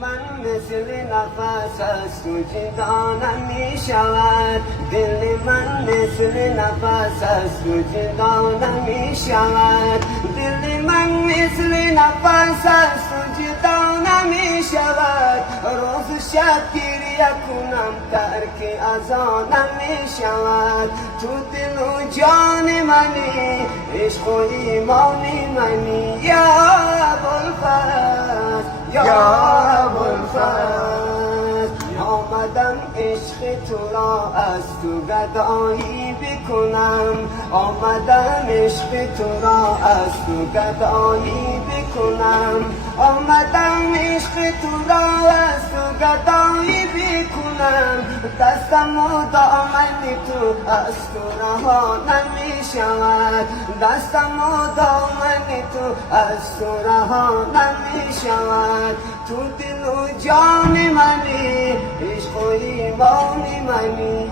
من مثل نفس از تو جدا نمیشود، دل من مثل نفس از تو جدا نمیشود، دل من مثل نفس از تو جدا نمیشود. روز شب گریه کنم ترک ازا نمیشود. تو دل و جان منی، عشق و ایمان منی، یا ابوالفضل، یا ابوالفضل. آمدم عشق تو را از تو گدایی بکنم، آمدم عشق تو را از تو گدایی بکنم، آمدم عشق تو را از تو گدایی بکنم. دستم و دامن تو از تو رها نمیشود، دستم و دامن تو از تو رها نمیشود. تو دل و جان منی، عشق و ایمان منی.